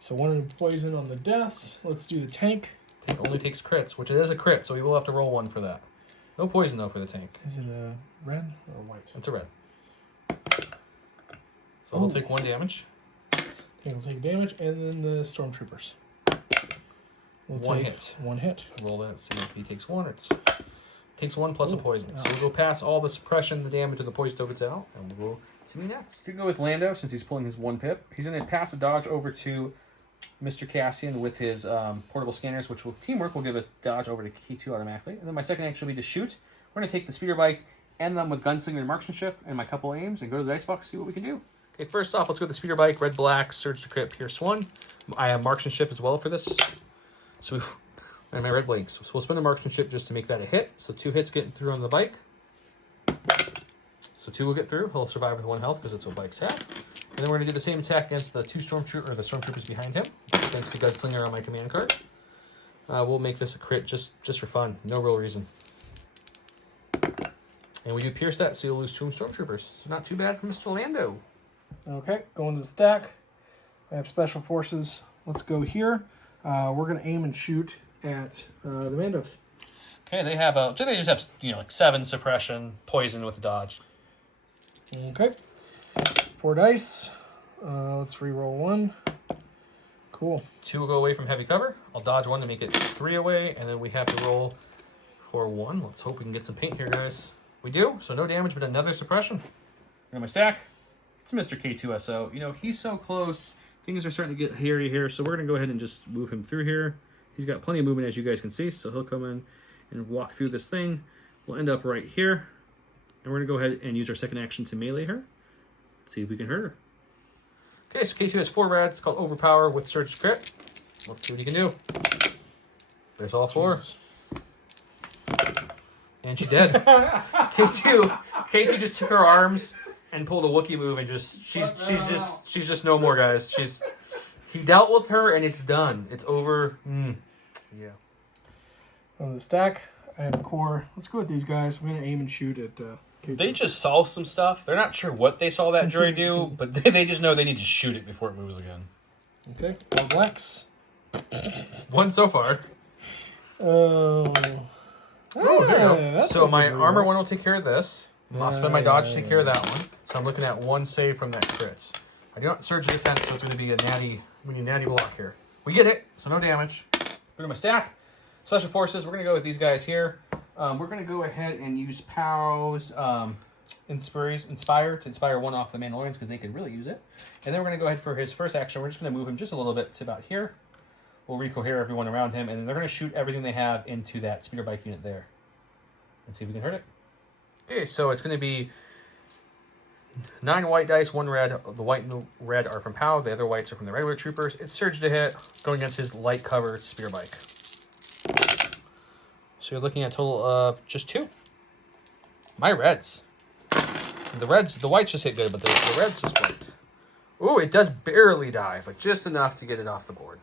So 1 in a poison on the deaths. Let's do the tank. Tank only takes crits, which it is a crit, so we will have to roll 1 for that. No poison, though, for the tank. Is it a red or white? It's a red. So we'll take 1 damage. We'll take damage, and then the Stormtroopers. We'll 1 take hit. 1 hit. Roll that, see if he takes 1 or takes 1 plus a poison. So we'll go past all the suppression, the damage, and the poison tokens out, and we'll go to me next. You can go with Lando since he's pulling his 1 pip. He's going to pass a dodge over to Mr. Cassian with his portable scanners, which will teamwork will give us dodge over to key 2 automatically. And then my second action will be to shoot. We're going to take the speeder bike and them with gunslinger and marksmanship and my couple aims and go to the dice box, see what we can do. Okay, first off, let's go with the speeder bike, red black, surge to crit, pierce 1. I have marksmanship as well for this. So and my red blanks. So we'll spend a marksmanship just to make that a hit. So 2 hits getting through on the bike. So 2 will get through. He'll survive with 1 health because it's what bikes have. And then we're going to do the same attack against the 2 stormtroopers behind him. Thanks to Gunslinger on my command card. We'll make this a crit just for fun. No real reason. And we do pierce that, so you'll lose 2 stormtroopers. So not too bad for Mr. Lando. Okay, going to the stack. I have special forces. Let's go here. We're going to aim and shoot at the Mandos. Okay, they have they just have, you know, like 7 suppression, poison with the dodge. Okay. 4 dice. Let's re-roll 1. Cool. 2 will go away from heavy cover. I'll dodge 1 to make it 3 away, and then we have to roll for 1. Let's hope we can get some paint here, guys. We do, so no damage, but another suppression. Got my stack. It's Mr. K2SO. You know, he's so close. Things are starting to get hairy here, so we're going to go ahead and just move him through here. He's got plenty of movement, as you guys can see, so he'll come in and walk through this thing. We'll end up right here, and we're going to go ahead and use our second action to melee her. See if we can hurt her. Okay, so K2 has 4 reds. It's called Overpower with Surge Crit. Let's see what he can do. There's all 4. Jesus. And she dead. K2 just took her arms and pulled a Wookiee move, and she's just no more, guys. He dealt with her, and it's done. It's over. Yeah. On the stack, I have a core. Let's go with these guys. I'm going to aim and shoot at K2. They just saw some stuff. They're not sure what they saw that jury do, but they just know they need to shoot it before it moves again. Okay, all blacks. 1 so far. Oh, Here we go. that's So a my good armor roll. one will take care of this. I'll spend my dodge to take care of that one. So I'm looking at 1 save from that crit. I do not surge defense, so it's going to be a natty. We need a natty block here. We get it, so no damage. Go to my stack. Special forces. We're going to go with these guys here. We're going to go ahead and use Pow's Inspire to inspire 1 off the Mandalorians because they could really use it. And then we're going to go ahead for his first action. We're just going to move him just a little bit to about here. We'll recohere everyone around him, and then they're going to shoot everything they have into that speeder bike unit there. Let's see if we can hurt it. Okay, so it's going to be 9 white dice, 1 red. The white and the red are from Pow. The other whites are from the regular troopers. It's surge to hit, going against his light covered speeder bike. So you're looking at a total of just 2. My reds. The whites just hit good, but the reds just blinked. Ooh, it does barely die, but just enough to get it off the board.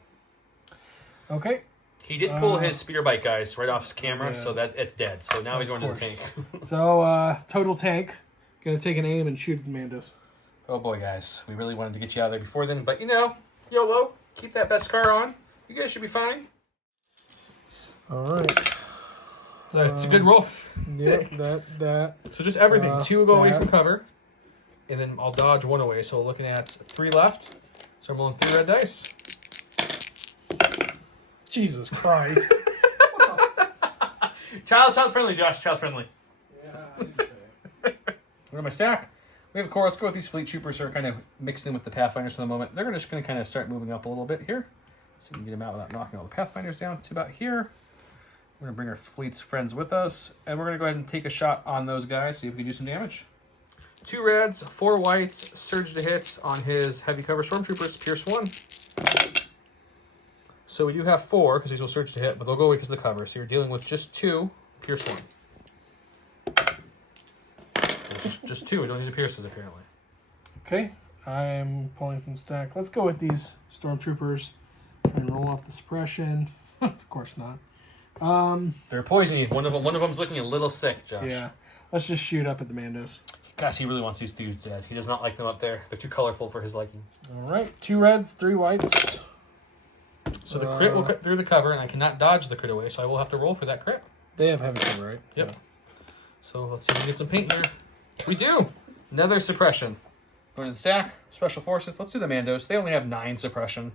Okay. He did pull his speeder bike, guys, right off camera, Yeah. so that it's dead. So now he's going to the tank. So, total tank. Gonna take an aim and shoot at the Mandos. Oh boy, guys. We really wanted to get you out of there before then, but you know, YOLO, keep that best car on. You guys should be fine. All right. It's a good roll. Yep, that. So just everything. 2 will go away that. from cover, and then I'll dodge 1 away. So we're looking at 3 left. So I'm rolling 3 red dice. Jesus Christ. Child friendly, Josh. Child friendly. Yeah, I didn't say it. Go to my stack. We have a core. Let's go with these fleet troopers who are kind of mixed in with the Pathfinders for the moment. They're just going to kind of start moving up a little bit here. So we can get them out without knocking all the Pathfinders down to about here. We're going to bring our fleet's friends with us. And we're going to go ahead and take a shot on those guys. See if we can do some damage. 2 reds, 4 whites. Surge to hit on his heavy cover stormtroopers. Pierce 1. So we do have 4 because these will surge to hit, but they'll go away because of the cover. So you're dealing with just 2. Pierce 1. Just 2. We don't need to pierce it, apparently. Okay, I'm pulling from stack. Let's go with these stormtroopers and roll off the suppression. Of course not. They're poisony. One of them's looking a little sick, Josh. Yeah. Let's just shoot up at the Mandos. Guys, he really wants these dudes dead. He does not like them up there. They're too colorful for his liking. All right, 2 reds, 3 whites. So the crit will cut through the cover, and I cannot dodge the crit away, so I will have to roll for that crit. They have heavy cover, right? Yep. Yeah. So let's see if we can get some paint here. We do. Another suppression. Going to the stack. Special forces. Let's do the Mandos. They only have 9 suppression.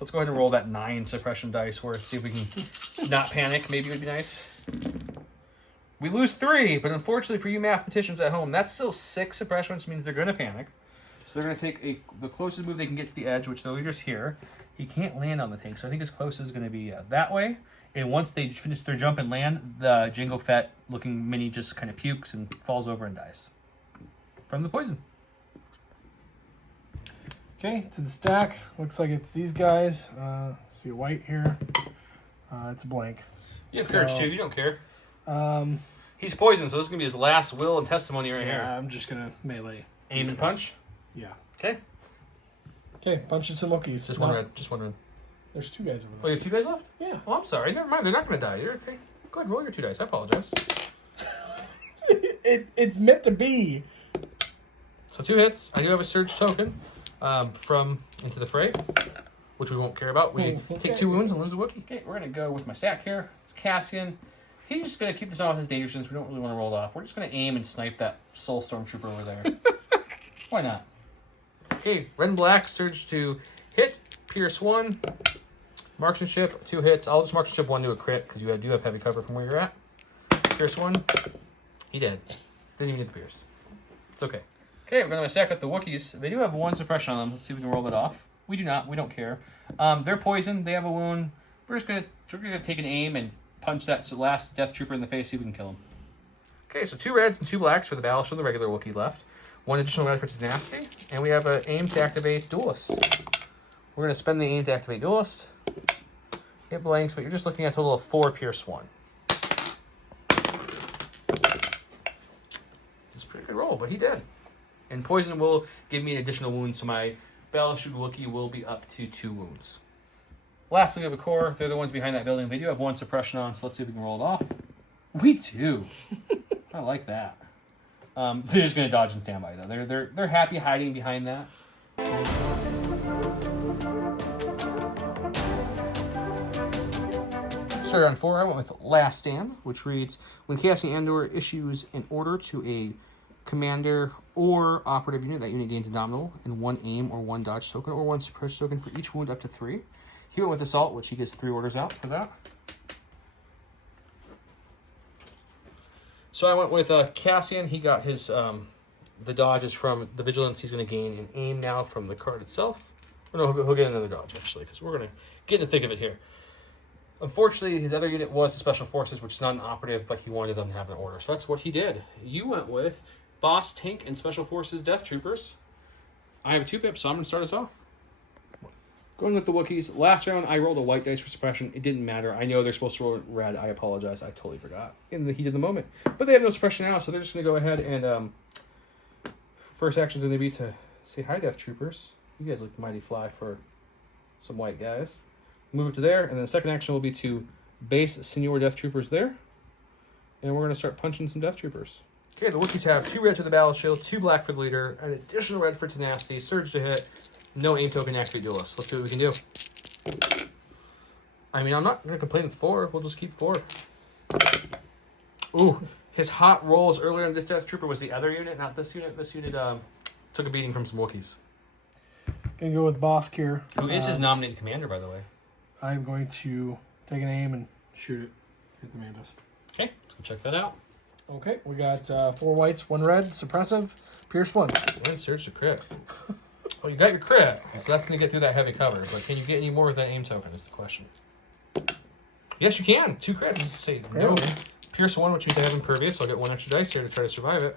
Let's go ahead and roll that 9 suppression dice worth. See if we can not panic. Maybe it would be nice. We lose 3, but unfortunately for you mathematicians at home, that's still 6 suppression, which means they're going to panic. So they're going to take the closest move they can get to the edge, which the leader's here. He can't land on the tank, so I think his closest is going to be that way. And once they finish their jump and land, the Jango Fett looking mini just kind of pukes and falls over and dies from the poison. Okay, to the stack. Looks like it's these guys. See a white here. It's a blank. You have courage too. You don't care. Um, He's poisoned, so this is going to be his last will and testimony right here. I'm just gonna melee. Aim and punch. Yeah. Okay. Okay, punches and lookies. Just one red. Just one red. There's 2 guys over Oh, there. you have 2 guys left? Yeah. Oh, I'm sorry. Never mind. They're not going to die. You're okay. Go ahead, roll your 2 dice. I apologize. It's meant to be. So 2 hits. I do have a surge token from Into the Fray, which we won't care about. We take 2 wounds and lose a Wookiee. Okay, we're going to go with my stack here. It's Cassian. He's just going to keep this on with his danger since we don't really want to roll it off. We're just going to aim and snipe that Soul Stormtrooper over there. Why not? Okay, red and black, surge to hit, pierce 1, marksmanship, 2 hits. I'll just marksmanship 1 to a crit because you do have heavy cover from where you're at. Pierce 1, he did. Didn't even need to pierce. It's okay. Okay, we're going to stack up the Wookiees. They do have 1 suppression on them. Let's see if we can roll that off. We do not. We don't care. They're poisoned. They have a wound. We're just going to take an aim and punch that last Death Trooper in the face, see if we can kill him. Okay, so 2 reds and 2 blacks for the Battleship and the regular Wookiee left. 1 additional red for tenacity, and we have an aim to activate Duelist. We're going to spend the aim to activate Duelist. It blanks, but you're just looking at a total of 4 pierce 1. It's a pretty good roll, but he did. And poison will give me an additional wound, so my Battleship Wookiee will be up to 2 wounds. Lastly, we have a core. They're the ones behind that building. They do have 1 suppression on, so let's see if we can roll it off. We do. I like that. They're just going to dodge and stand by, though. They're happy hiding behind that. Started on 4, I went with Last Stand, which reads, when Cassian Andor issues an order to a commander or operative unit, that unit gains a nominal and 1 aim or 1 dodge token or 1 suppress token for each wound up to 3. He went with Assault, which he gets 3 orders out for that. So I went with Cassian. He got his the dodges from the Vigilance. He's going to gain an aim now from the card itself. Or no, he'll get another dodge, actually, because we're going to get in the thick of it here. Unfortunately, his other unit was the Special Forces, which is not an operative, but he wanted them to have an order. So that's what he did. You went with Bossk, Tank, and Special Forces Death Troopers. I have a 2-pip, so I'm going to start us off. Going with the Wookiees. Last round, I rolled a white dice for suppression. It didn't matter. I know they're supposed to roll red. I apologize. I totally forgot in the heat of the moment. But they have no suppression now, so they're just going to go ahead and... first action is going to be to say hi, Death Troopers. You guys look mighty fly for some white guys. Move it to there, and then the second action will be to base Senior Death Troopers there. And we're going to start punching some Death Troopers. Okay, the Wookiees have 2 red for the Battle Shield, 2 black for the leader, an additional red for tenacity, surge to hit, no aim token, activate Duelist. Let's see what we can do. I mean, I'm not going to complain with 4. We'll just keep 4. Ooh, his hot rolls earlier in this Death Trooper was the other unit, not this unit. This unit took a beating from some Wookiees. Gonna go with Bossk here. Who is his nominated commander, by the way? I'm going to take an aim and shoot it. Hit the Mandos. Okay, let's go check that out. Okay, we got 4 whites, 1 red, suppressive, pierce 1. One surge to crit. Well, you got your crit, so that's going to get through that heavy cover. But can you get any more with that aim token is the question. Yes, you can. 2 crits. Say no. Pierce 1, which means I have impervious, so I'll get 1 extra dice here to try to survive it.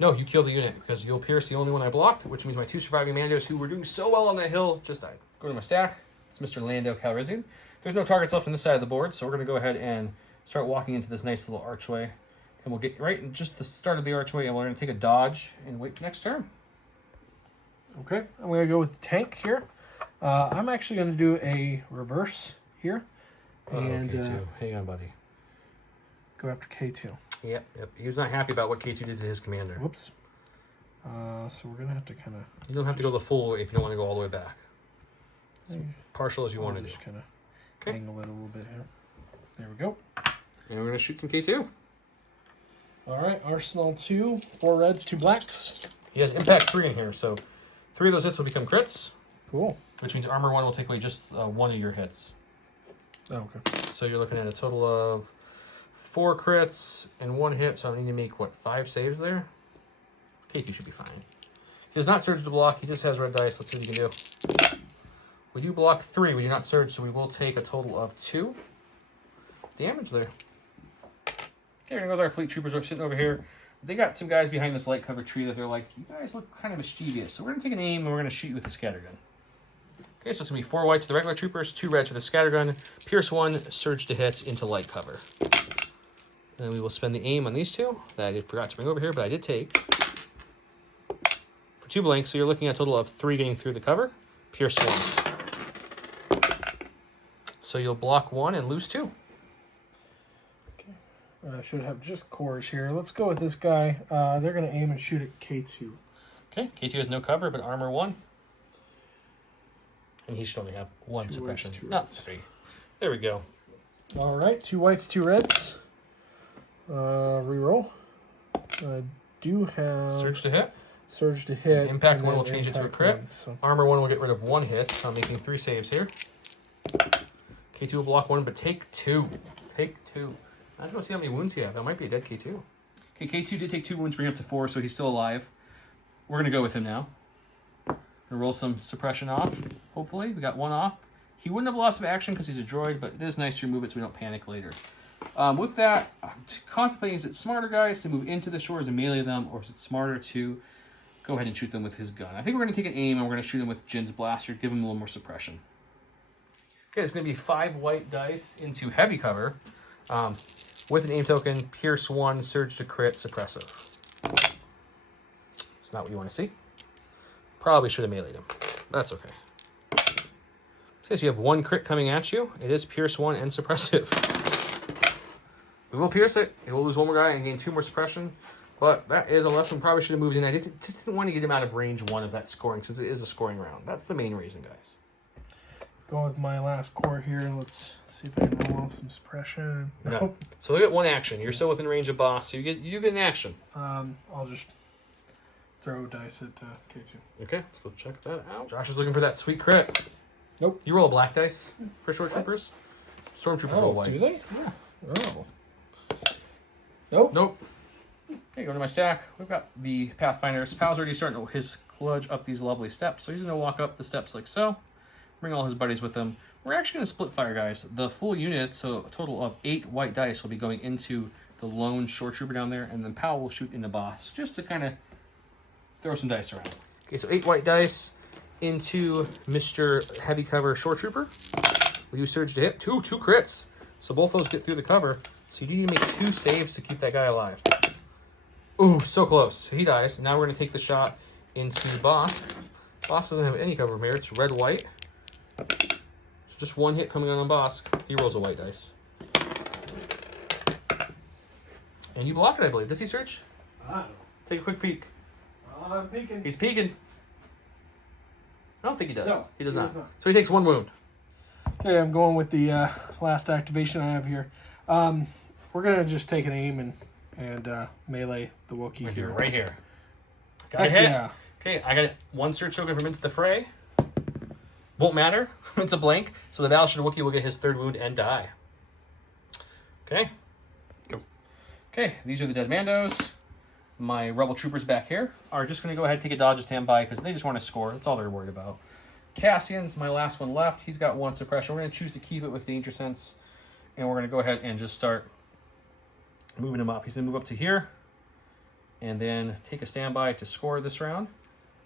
No, you killed the unit because you'll pierce the only one I blocked, which means my 2 surviving Mandos who were doing so well on that hill just died. Go to my stack. It's Mr. Lando Calrissian. There's no targets left on this side of the board, so we're going to go ahead and start walking into this nice little archway. And we'll get right in just the start of the archway, and we're going to take a dodge and wait for next turn. Okay, I'm going to go with the tank here. I'm actually going to do a reverse here. And K2. Hang on, buddy. Go after K2. Yep. He was not happy about what K2 did to his commander. Whoops. So we're going to have to kind of... You don't have to go the full way if you don't want to go all the way back. As partial as you want to do. Just kind of angle it a little bit here. There we go. And we're going to shoot some K2. All right, Arsenal 2, 4 reds, 2 blacks. He has impact 3 in here, so 3 of those hits will become crits. Cool. Which means armor 1 will take away just 1 of your hits. Oh, okay. So you're looking at a total of 4 crits and 1 hit, so I need to make, 5 saves there? K2 should be fine. He does not surge to block, he just has red dice. Let's see what he can do. We do block 3, we do not surge, so we will take a total of 2 damage there. Okay, we're going to go with our fleet troopers. We're sitting over here. They got some guys behind this light cover tree that they're like, you guys look kind of mischievous. So we're going to take an aim and we're going to shoot you with a scattergun. Okay, so it's going to be 4 whites to the regular troopers, 2 reds for the scattergun, pierce 1, surge to hit into light cover. And we will spend the aim on these 2 that I forgot to bring over here, but I did take. For 2 blanks, so you're looking at a total of 3 getting through the cover, pierce 1. So you'll block 1 and lose 2. Okay. should have just cores here. Let's go with this guy. They're going to aim and shoot at K2. Okay, K2 has no cover, but armor 1. And he should only have 1 suppression, not 3. There we go. All right, 2 whites, 2 reds. Reroll. I do have Surge to hit. Surge to hit. Impact 1 will change it to a crit. So. Armor 1 will get rid of 1 hit, so I'm making 3 saves here. K2 will block 1, but take 2. Take 2. I don't see how many wounds you have. That might be a dead K2. Okay, K2 did take 2 wounds, bring him up to 4, so he's still alive. We're going to go with him now. Gonna roll some suppression off, hopefully. We got 1 off. He wouldn't have lost of action because he's a droid, but it is nice to remove it so we don't panic later. With that, I'm contemplating, is it smarter, guys, to move into the shores and melee them, or is it smarter to go ahead and shoot them with his gun? I think we're going to take an aim, and we're going to shoot him with Jin's blaster, give him a little more suppression. Okay, it's going to be 5 white dice into heavy cover, with an aim token, Pierce 1, Surge to crit, Suppressive. It's not what you want to see. Probably should have meleeed him. That's okay. Since you have 1 crit coming at you, it is Pierce 1 and Suppressive. We will pierce it. It will lose 1 more guy and gain 2 more suppression. But that is a lesson probably should have moved in. I just didn't want to get him out of range 1 of that scoring since it is a scoring round. That's the main reason, guys. Go with my last core here. Let's see if I can roll off some suppression. No. Nope. So we get 1 action. You're still within range of Bossk, so you get an action. I'll just throw dice at K2. Okay, let's go check that out. Josh is looking for that sweet crit. Nope. You roll a black dice for short troopers. Stormtroopers roll white. Do they? Yeah. Oh. Nope. Nope. Okay, go to my stack. We've got the Pathfinders. Pal's already starting his kludge up these lovely steps, so he's going to walk up the steps like so. Bring all his buddies with him. We're actually going to split fire, guys. The full unit, so a total of 8 white dice, will be going into the lone short trooper down there, and then Pal will shoot into Bossk, just to kind of throw some dice around. Okay, so 8 white dice into Mr. Heavy Cover Short Trooper. We do Surge to hit. 2 crits. So both those get through the cover. So you do need to make 2 saves to keep that guy alive. Ooh, so close. So he dies. Now we're going to take the shot into Bossk. Bossk doesn't have any cover from here. It's red-white. So just 1 hit coming on Bossk. He rolls a white dice. And you block it, I believe. Does he search? Take a quick peek. I'm peeking. He's peeking. I don't think he does. No, he does not. So he takes 1 wound. Okay, I'm going with the last activation I have here. We're going to just take an aim and melee the Wookiee here. Right here. Got a hit. Yeah. Okay, I got 1 search token from Into the Fray. Won't matter. It's a blank. So the Battleship Wookiee will get his 3rd wound and die. Okay. Go. Okay, these are the dead Mandos. My Rebel Troopers back here are just going to go ahead and take a dodge and stand by because they just want to score. That's all they're worried about. Cassian's my last one left. He's got 1 suppression. We're going to choose to keep it with Danger Sense. And we're going to go ahead and just start moving him up. He's going to move up to here. And then take a standby to score this round.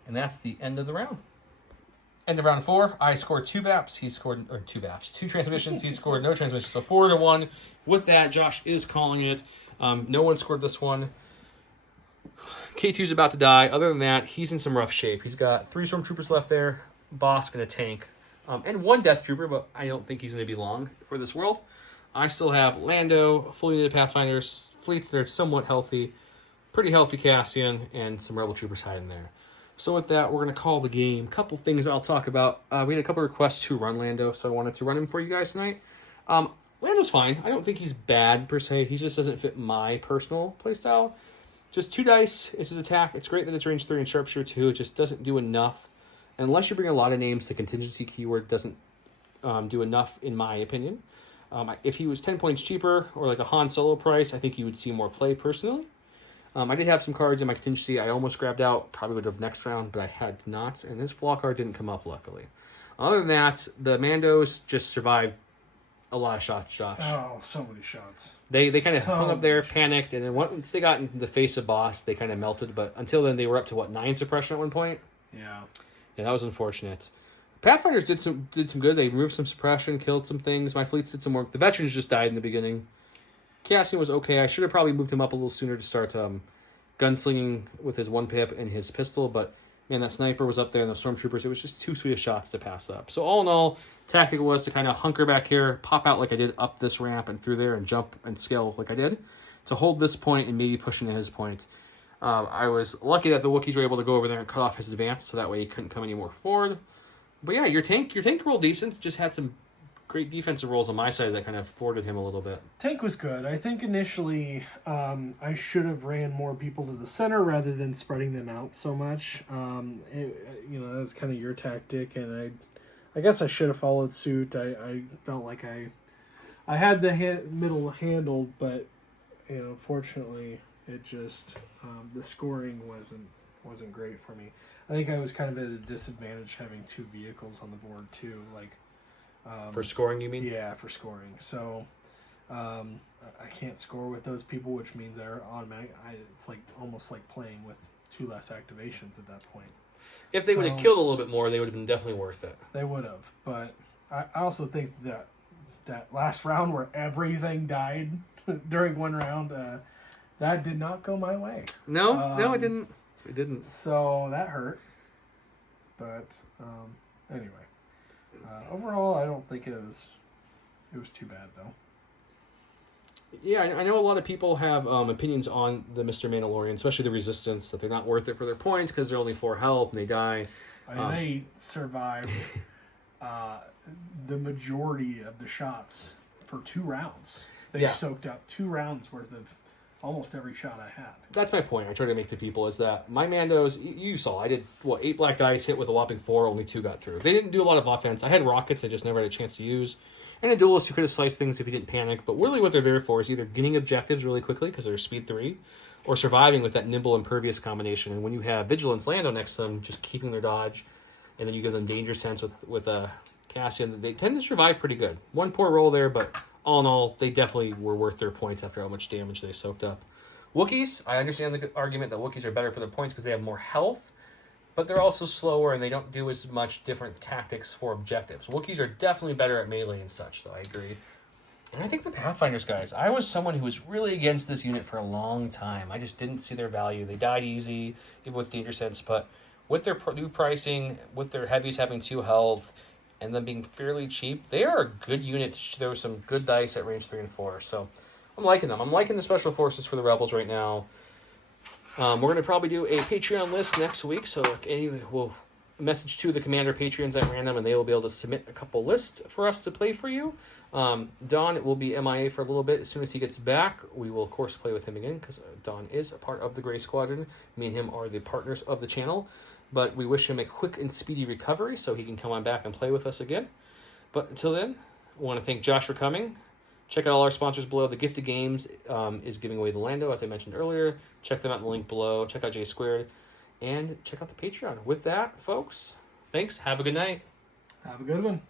And that's the end of the round. End of round 4. I scored 2 VAPs. He scored 2 VAPs. 2 transmissions. He scored no transmissions. So 4-1. With that, Josh is calling it. No one scored this one. K2's about to die. Other than that, he's in some rough shape. He's got 3 Stormtroopers left there, Bossk and a tank, and 1 Death Trooper, but I don't think he's going to be long for this world. I still have Lando, fully unit Pathfinders, fleets that are somewhat healthy, pretty healthy Cassian, and some Rebel Troopers hiding there. So with that, we're going to call the game. Couple things I'll talk about. We had a couple requests to run Lando, so I wanted to run him for you guys tonight. Lando's fine. I don't think he's bad, per se. He just doesn't fit my personal playstyle. Just 2 dice is his attack. It's great that it's range 3 and sharpshooter 2. It just doesn't do enough. Unless you bring a lot of names, the contingency keyword doesn't do enough, in my opinion. If he was 10 points cheaper, or like a Han Solo price, I think you would see more play, personally. I did have some cards in my contingency I almost grabbed out. Probably would have next round, but I had not. And his flaw card didn't come up, luckily. Other than that, the Mandos just survived a lot of shots, Josh. Oh, so many shots. They kind of hung up there, panicked, and then once they got into the face of Bossk, they kind of melted. But until then, they were up to, 9 suppression at one point? Yeah. Yeah, that was unfortunate. Pathfinders did some good. They removed some suppression, killed some things. My fleets did some work. The veterans just died in the beginning. Cassian was okay. I should have probably moved him up a little sooner to start gunslinging with his 1 pip and his pistol, but man, that sniper was up there and the stormtroopers. It was just too sweet of shots to pass up. So all in all, tactic was to kind of hunker back here, pop out like I did up this ramp and through there and jump and scale like I did to hold this point and maybe push into his point. I was lucky that the Wookiees were able to go over there and cut off his advance, so that way he couldn't come any more forward. But yeah, your tank rolled decent. Just had some great defensive rolls on my side that kind of thwarted him a little bit. Tank was good. I think initially I should have ran more people to the center rather than spreading them out so much. That was kind of your tactic, and I guess I should have followed suit. I felt like I had the middle handled, but fortunately it just the scoring wasn't great for me. I think I was kind of at a disadvantage having two vehicles on the board too, like. For scoring, you mean? Yeah, for scoring. So, I can't score with those people, which means they're automatic. It's like almost like playing with two less activations at that point. If they would have killed a little bit more, they would have been definitely worth it. They would have, but I also think that last round where everything died during one round, that did not go my way. No, it didn't. It didn't. So that hurt. But anyway. Overall, I don't think it was too bad, though. Yeah, I know a lot of people have opinions on the Mr. Mandalorian, especially the Resistance, that they're not worth it for their points because they're only 4 health and they die. They survived the majority of the shots for 2 rounds. They soaked up 2 rounds worth of almost every shot I had. That's my point I try to make to people, is that my Mandos, you saw, I did, 8 black dice, hit with a whopping 4, only 2 got through. They didn't do a lot of offense. I had rockets I just never had a chance to use. And a duelist, you could have sliced things if you didn't panic, but really what they're there for is either getting objectives really quickly, because they're speed 3, or surviving with that nimble impervious combination. And when you have Vigilance Lando next to them, just keeping their dodge, and then you give them danger sense with Cassian, they tend to survive pretty good. One poor roll there, but all in all, they definitely were worth their points after how much damage they soaked up. Wookiees, I understand the argument that Wookiees are better for their points because they have more health, but they're also slower and they don't do as much different tactics for objectives. Wookiees are definitely better at melee and such, though, I agree. And I think the Pathfinders, guys, I was someone who was really against this unit for a long time. I just didn't see their value. They died easy, even with danger sense, but with their new pricing, with their heavies having 2 health, and them being fairly cheap, they are a good unit. There was some good dice at range 3 and 4, so I'm liking them. I'm liking the special forces for the Rebels right now. We're going to probably do a Patreon list next week, so we'll message to the Commander Patreons at random, and they will be able to submit a couple lists for us to play for you. Don will be MIA for a little bit. As soon as he gets back, we will, of course, play with him again, because Don is a part of the Grey Squadron. Me and him are the partners of the channel. But we wish him a quick and speedy recovery so he can come on back and play with us again. But until then, I want to thank Josh for coming. Check out all our sponsors below. The Gift of Games is giving away the Lando, as I mentioned earlier. Check them out in the link below. Check out J Squared. And check out the Patreon. With that, folks, thanks. Have a good night. Have a good one.